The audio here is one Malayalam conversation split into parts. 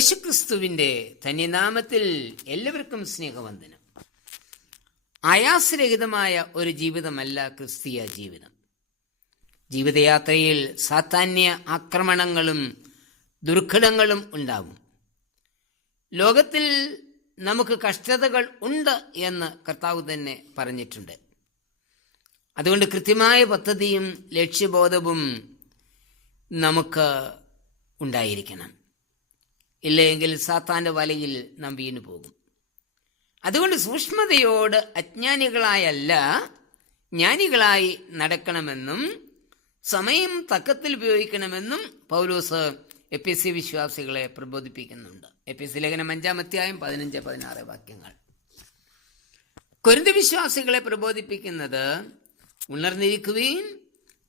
യേശുക്രിസ്തുവിൻ്റെ ധന്യനാമത്തിൽ എല്ലാവർക്കും സ്നേഹവന്ദനം. ആയാസരഹിതമായ ഒരു ജീവിതമല്ല ക്രിസ്തീയ ജീവിതം. ജീവിതയാത്രയിൽ സാത്താന്യ ആക്രമണങ്ങളും ദുർഘടങ്ങളും ഉണ്ടാവും. ലോകത്തിൽ നമുക്ക് കഷ്ടതകൾ ഉണ്ട് എന്ന് കർത്താവ് തന്നെ പറഞ്ഞിട്ടുണ്ട്. അതുകൊണ്ട് കൃത്യമായ പദ്ധതിയും ലക്ഷ്യബോധവും നമുക്ക് ഉണ്ടായിരിക്കണം. ഇല്ലെങ്കിൽ സാത്താൻ്റെ വലയിൽ നാം വീണു പോകും. അതുകൊണ്ട് സൂക്ഷ്മതയോട് അജ്ഞാനികളായല്ല ജ്ഞാനികളായി നടക്കണമെന്നും സമയം തക്കത്തിൽ ഉപയോഗിക്കണമെന്നും പൗലോസ് എഫെസ്യ വിശ്വാസികളെ പ്രബോധിപ്പിക്കുന്നുണ്ട്. എഫെസ്യ ലേഖനം 5-ാം അധ്യായം 15-16 വാക്യങ്ങൾ. കൊരിന്ത് വിശ്വാസികളെ പ്രബോധിപ്പിക്കുന്നത് ഉണർന്നിരിക്കുവീൻ,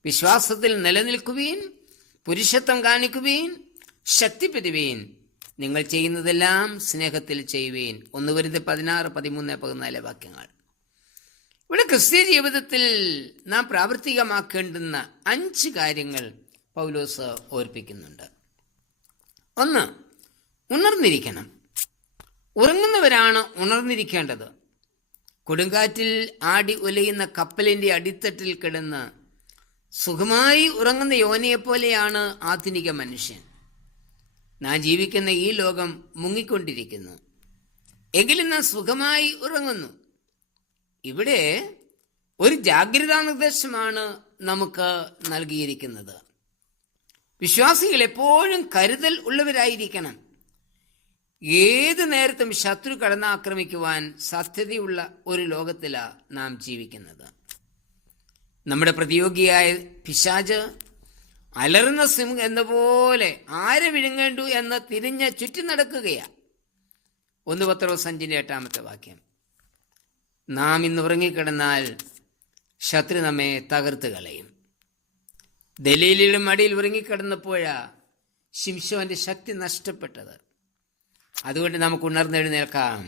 വിശ്വാസത്തിൽ നിലനിൽക്കുവീൻ, പുരുഷത്വം കാണിക്കുവീൻ, ശക്തിപ്പെടുവീൻ, നിങ്ങൾ ചെയ്യുന്നതെല്ലാം സ്നേഹത്തിൽ ചെയ്യുവീൻ. 1 കൊരിന്ത്യർ 16-13-14 വാക്യങ്ങൾ. ഇവിടെ ക്രിസ്തീയ ജീവിതത്തിൽ നാം പ്രാവർത്തികമാക്കേണ്ടുന്ന 5 കാര്യങ്ങൾ പൗലോസ് ഓർപ്പിക്കുന്നുണ്ട്. 1. ഉണർന്നിരിക്കണം. ഉറങ്ങുന്നവരാണ് ഉണർന്നിരിക്കേണ്ടത്. കൊടുങ്കാറ്റിൽ ആടി ഉലയുന്ന കപ്പലിൻ്റെ അടിത്തട്ടിൽ കിടന്ന് സുഖമായി ഉറങ്ങുന്ന യോനയെപ്പോലെയാണ് ആധുനിക മനുഷ്യൻ. നാം ജീവിക്കുന്ന ഈ ലോകം മുങ്ങിക്കൊണ്ടിരിക്കുന്നു, എങ്കിലും നാം സുഖമായി ഉറങ്ങുന്നു. ഇവിടെ ഒരു ജാഗ്രതാ നിർദ്ദേശമാണ് നമുക്ക് നൽകിയിരിക്കുന്നത്. വിശ്വാസികൾ എപ്പോഴും കരുതൽ ഉള്ളവരായിരിക്കണം. ഏത് നേരത്തും ശത്രു കടന്നാക്രമിക്കുവാൻ സാധ്യതയുള്ള ഒരു ലോകത്തിലാണ് നാം ജീവിക്കുന്നത്. നമ്മുടെ പ്രതിയോഗിയായ പിശാച് അലറുന്ന സിംഹം എന്ന പോലെ ആരെ വിഴുങ്ങേണ്ടു എന്ന് തിരിഞ്ഞ് ചുറ്റി നടക്കുകയാണ്. 1 പത്രോസ് 5-8 വാക്യം. നാം ഇന്ന് ഉറങ്ങിക്കിടന്നാൽ ശത്രു നമ്മെ തകർത്ത് കളയും. ദലീലിലും അടിയിൽ ഉറങ്ങിക്കിടന്നപ്പോഴാ ശിംശോന്റെ ശക്തി നഷ്ടപ്പെട്ടത്. അതുകൊണ്ട് നമുക്ക് ഉണർന്നെഴുന്നേൽക്കാം,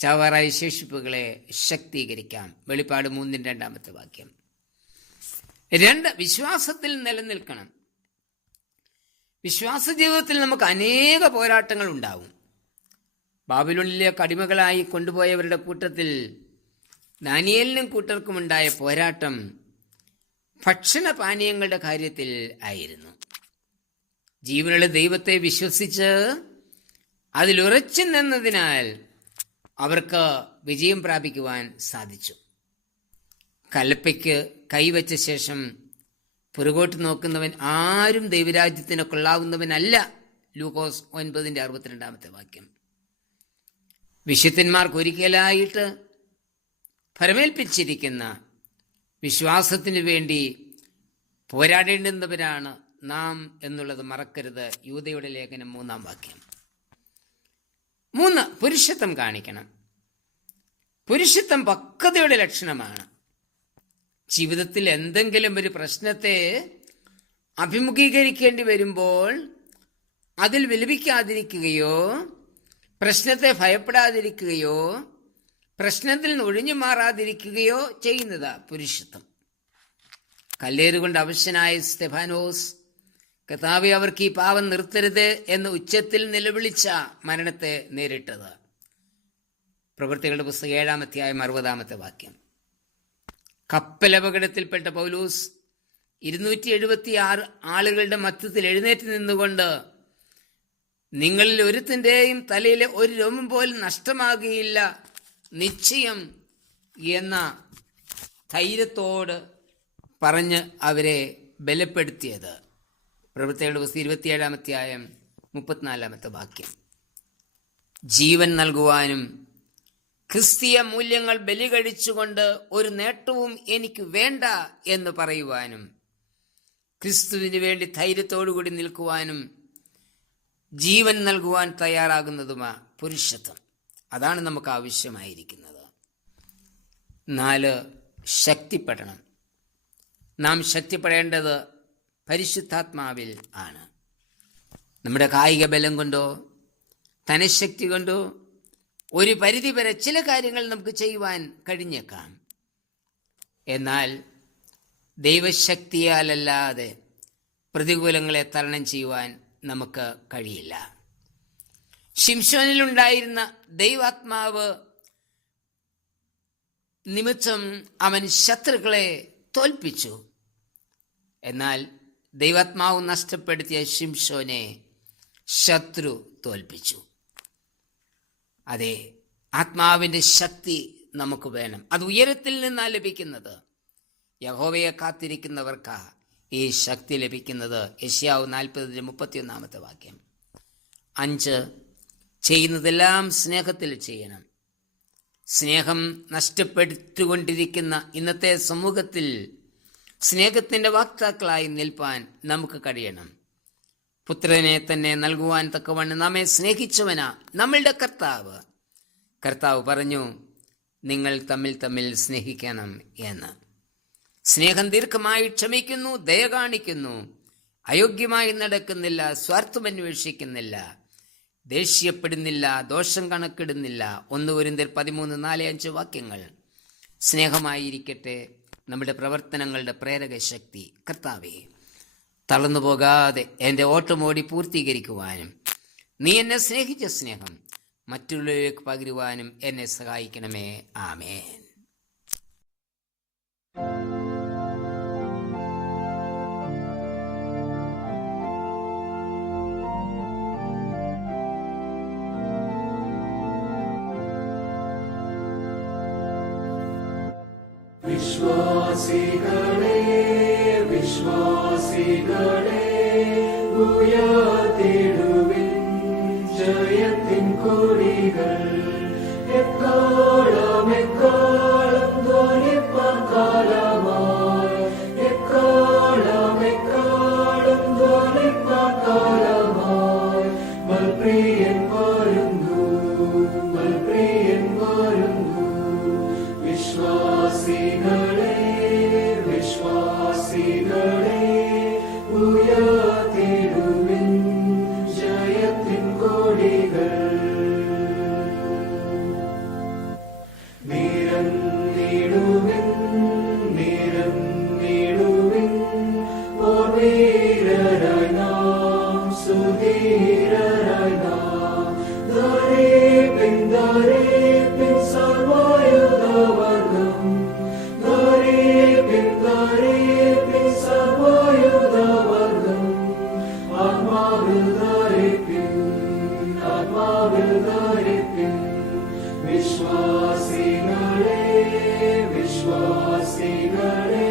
ചവറായ ശേഷിപ്പുകളെ ശക്തീകരിക്കാം. വെളിപ്പാട് 3-2 വാക്യം. 2. വിശ്വാസത്തിൽ നിലനിൽക്കണം. വിശ്വാസ ജീവിതത്തിൽ നമുക്ക് അനേക പോരാട്ടങ്ങൾ ഉണ്ടാവും. ബാബിലോണിലേക്ക് അടിമകളായി കൊണ്ടുപോയവരുടെ കൂട്ടത്തിൽ ദാനിയേലിനും കൂട്ടർക്കും ഉണ്ടായ പോരാട്ടം ഭക്ഷണപാനീയങ്ങളുടെ കാര്യത്തിൽ ആയിരുന്നു. ജീവനുള്ള ദൈവത്തെ വിശ്വസിച്ച് അതിലുറച്ചു നിന്നതിനാൽ അവർക്ക് വിജയം പ്രാപിക്കുവാൻ സാധിച്ചു. കലപ്പയ്ക്ക് കൈവച്ച ശേഷം പുറകോട്ട് നോക്കുന്നവൻ ആരും ദൈവരാജ്യത്തിന് കൊള്ളാവുന്നവനല്ല. ലൂക്കോസ് 9-62 വാക്യം. വിശുദ്ധന്മാർക്ക് ഒരിക്കലായിട്ട് ഫലമേൽപ്പിച്ചിരിക്കുന്ന വിശ്വാസത്തിനു വേണ്ടി പോരാടേണ്ടുന്നവരാണ് നാം എന്നുള്ളത് മറക്കരുത്. യൂദയുടെ ലേഖനം 3-ാം വാക്യം. 3. പുരുഷത്വം കാണിക്കണം. പുരുഷത്വം പക്വതയുടെ ലക്ഷണമാണ്. ജീവിതത്തിൽ എന്തെങ്കിലും ഒരു പ്രശ്നത്തെ അഭിമുഖീകരിക്കേണ്ടി വരുമ്പോൾ അതിൽ വിലപിക്കാതിരിക്കുകയോ പ്രശ്നത്തെ ഭയപ്പെടാതിരിക്കുകയോ പ്രശ്നത്തിൽ നിന്ന് ഒഴിഞ്ഞു മാറാതിരിക്കുകയോ ചെയ്യുന്നതാ പുരുഷത്വം. കല്ലേറുകൊണ്ട് അവശനായ സ്തെഫാനോസ് കർത്താവേ, അവർക്ക് ഈ പാവം നിർത്തരുത് എന്ന് ഉച്ചത്തിൽ നിലവിളിച്ച മരണത്തെ നേരിട്ടത്. പ്രവൃത്തികളുടെ പുസ്തകം 7-ാം അധ്യായം 60 വാക്യം. കപ്പലപകടത്തിൽപ്പെട്ട പൗലോസ് 276 ആളുകളുടെ മധ്യത്തിൽ എഴുന്നേറ്റ് നിന്നുകൊണ്ട് നിങ്ങളിൽ ഒരുത്തിൻ്റെയും തലയിലെ ഒരു രോമം പോലും നഷ്ടമാകുകയില്ല നിശ്ചയം എന്ന ധൈര്യത്തോട് പറഞ്ഞ് അവരെ ബലപ്പെടുത്തിയത്. പ്രവൃത്തികളുടെ പുസ്തകം 27-ാം അധ്യായം 34 വാക്യം. ജീവൻ നൽകുവാനും ക്രിസ്തീയ മൂല്യങ്ങൾ ബലി കഴിച്ചുകൊണ്ട് ഒരു നേട്ടവും എനിക്ക് വേണ്ട എന്ന് പറയുവാനും ക്രിസ്തുവിന് വേണ്ടി ധൈര്യത്തോടുകൂടി നിൽക്കുവാനും ജീവൻ നൽകുവാൻ തയ്യാറാകുന്നതുമാ പുരുഷത്വം. അതാണ് നമുക്ക് ആവശ്യമായിരിക്കുന്നത്. 4. ശക്തിപ്പെടണം. നാം ശക്തിപ്പെടേണ്ടത് പരിശുദ്ധാത്മാവിൽ ആണ്. നമ്മുടെ കായിക ബലം കൊണ്ടോ ധനശക്തി കൊണ്ടോ ഒരു പരിധി വരെ ചില കാര്യങ്ങൾ നമുക്ക് ചെയ്യുവാൻ കഴിഞ്ഞേക്കാം. എന്നാൽ ദൈവശക്തിയാലല്ലാതെ പ്രതികൂലങ്ങളെ തരണം ചെയ്യുവാൻ നമുക്ക് കഴിയില്ല. ശിംശോനിലുണ്ടായിരുന്ന ദൈവാത്മാവ് നിമിത്തം അവൻ ശത്രുക്കളെ തോൽപ്പിച്ചു. എന്നാൽ ദൈവാത്മാവ് നഷ്ടപ്പെടുത്തിയ ശിംശോനെ ശത്രു തോൽപ്പിച്ചു. അതെ, ആത്മാവിൻ്റെ ശക്തി നമുക്ക് വേണം. അത് ഉയരത്തിൽ നിന്നാണ് ലഭിക്കുന്നത്. യഹോവയെ കാത്തിരിക്കുന്നവർക്ക് ഈ ശക്തി ലഭിക്കുന്നത്. യെശയ്യാവ് 40:31 വാക്യം. 5, ചെയ്യുന്നതെല്ലാം സ്നേഹത്തിൽ ചെയ്യണം. സ്നേഹം നഷ്ടപ്പെട്ടുകൊണ്ടിരിക്കുന്ന ഇന്നത്തെ സമൂഹത്തിൽ സ്നേഹത്തിൻ്റെ വാക്താക്കളായി നിൽപ്പാൻ നമുക്ക് കഴിയണം. പുത്രനെ തന്നെ നൽകുവാൻ തക്കവണ്ണം നമ്മെ സ്നേഹിച്ചവനാ നമ്മളുടെ കർത്താവ്. കർത്താവ് പറഞ്ഞു, നിങ്ങൾ തമ്മിൽ സ്നേഹിക്കണം എന്ന്. സ്നേഹം ദീർഘമായി ക്ഷമിക്കുന്നു, ദയ കാണിക്കുന്നു, അയോഗ്യമായി നടക്കുന്നില്ല, സ്വാർത്ഥമന്വേഷിക്കുന്നില്ല, ദേഷ്യപ്പെടുന്നില്ല, ദോഷം കണക്കിടുന്നില്ല. 1 കൊരിന്ത്യർ 13:4-5 വാക്യങ്ങൾ. സ്നേഹമായിരിക്കട്ടെ നമ്മുടെ പ്രവർത്തനങ്ങളുടെ പ്രേരക ശക്തി. കർത്താവേ, തളർന്നു പോകാതെ എൻ്റെ ഓട്ടമോടി പൂർത്തീകരിക്കുവാനും നീ എന്നെ സ്നേഹിച്ച സ്നേഹം മറ്റുള്ളവരിലേക്ക് പകരുവാനും എന്നെ സഹായിക്കണമേ. ആമേൻ. വിശ്വാസികളെ വിശ്വാസികളെ ഉയർത്തിടുവിൻ ജയത്തിൻ കൊടികൾ. എക്കാലം എക്കാലം ധ്വനിപ്പാൻ കാലമായി, എക്കാലം എക്കാലം ധ്വനിപ്പാൻ കാലമായി. മൽപ്രിയൻ വരുന്നു, മൽപ്രിയൻ വരുന്നു. വിശ്വാസികളെ വിശ്വാസികളെ ഉയർത്തിടുവിൻ ജയത്തിൻ കൊടികൾ. നിരന്നിടുവിൻ നിരന്നിടുവിൻ ഓർവീരരായി നാം, സുധീരരായി നാം. ധരിപ്പിൻ ധരിപ്പിൻ സർവായുധവർഗം, ധരിപ്പിൻ ധരിപ്പിൻ സർവായുധവർഗം. ആത്മാവിൽ ധരിപ്പിൻ, ആത്മാവിൽ ധരിപ്പിൻ. വിശ്വാസികളെ വിശ്വാസികളെ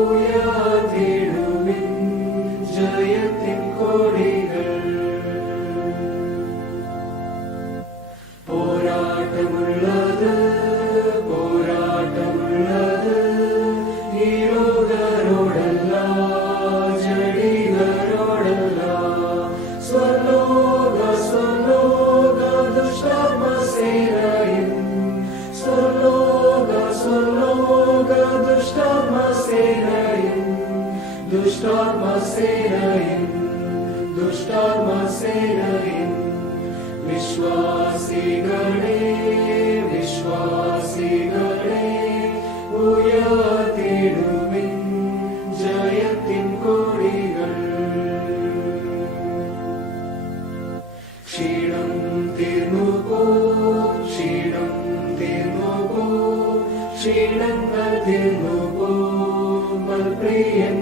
ഉയർത്തിടുവിൻ ജയത്തിൻ കൊടികൾ. പോരാട്ടമുള്ളത് പോരാട്ടമുള്ളത് ഈരോഗരോടല്ല, ജഡികരോടല്ല. സ്വർലോക സ്വർലോക ദുഷ്ടാത്മസേനയും, സ്വർലോക സ്വർലോക ദുഷ്ടാത്മസേനയും, ദുഷ്ടാത്മസേനയും ദുഷ്ടാത്മസേനയും. വിശ്വാസികളെ വിശ്വാസികളെ ഉയർത്തിടുവിൻ ജയത്തിൻ കൊടികൾ. ക്ഷീണം തീർന്നുപോ, ക്ഷീണം തീർന്നുപോ, ക്ഷീണങ്ങൾ തീർന്നുപോ. മൽപ്രിയൻ